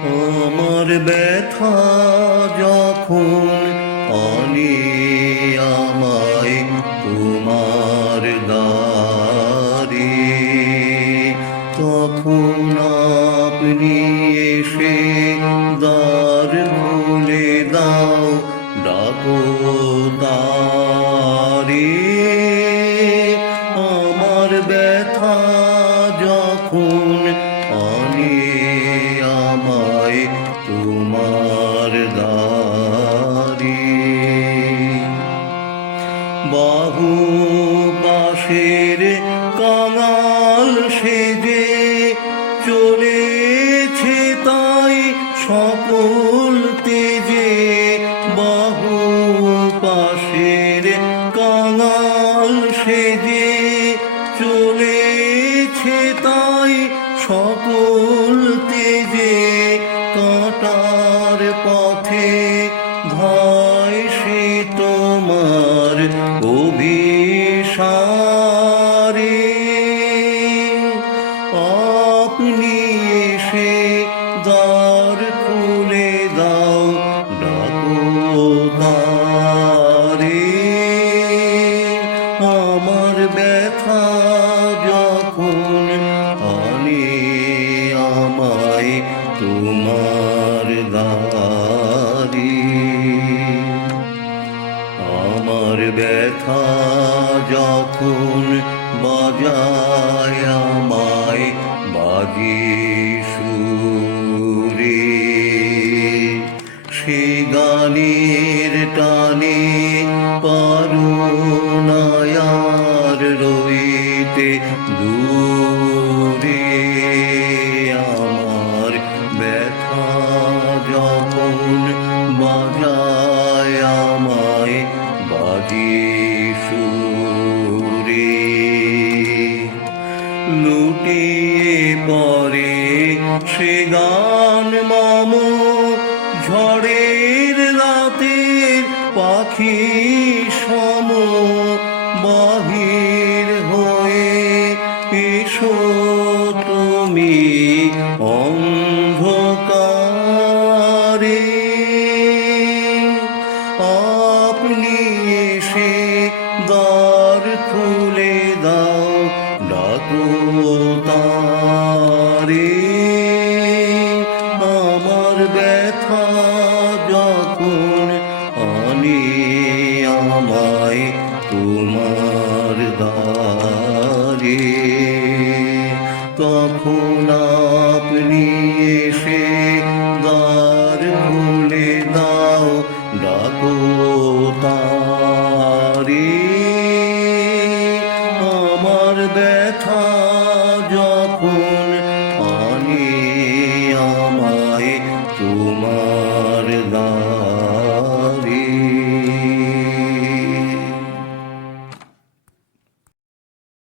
আমার ব্যথা যখন আনে আমায় তোমার দ্বারে, তখন আপনি এসে দ্বার খুলে দাও, ডাকো তারে। আমার ব্যথা যখন আনে আমায় তোমার দ্বারে, বাহু পাশের কাঙাল সেজে চলেছে তাই সকল তেজে। বাহু পাশের কাঙাল সেজে চলেছে তাই সকল তেজে। কাঁটার পথে ধায় সে তোমার অভিসারে, আপনি এসে দ্বার খুলে দাও, ডাকো তারে। আমার ব্যথা যখন আনে আমায় তোমার দ্বারে, আমার ব্যথা যখন বাজায় আমায় বাজি সুরে, সে গানের টানে পারো না আর রইতে দূরে। আমার ব্যথা যখন বাজায় আমায় বাজি সুরে, লুটিয়ে পড়ে সে গান মম ঝড়ের রাতের পাখি সম। বাহির হয়ে এসো তুমি অন্ধকারে, আপনি এসে দ্বার খুলে দাও, ডাকো তারে। আমার ব্যথা যখন আনে আমায় তোমার দ্বারে, তখন আপনি এসে দ্বার খুলে দাও, ডাকো তারে। আমার ব্যথা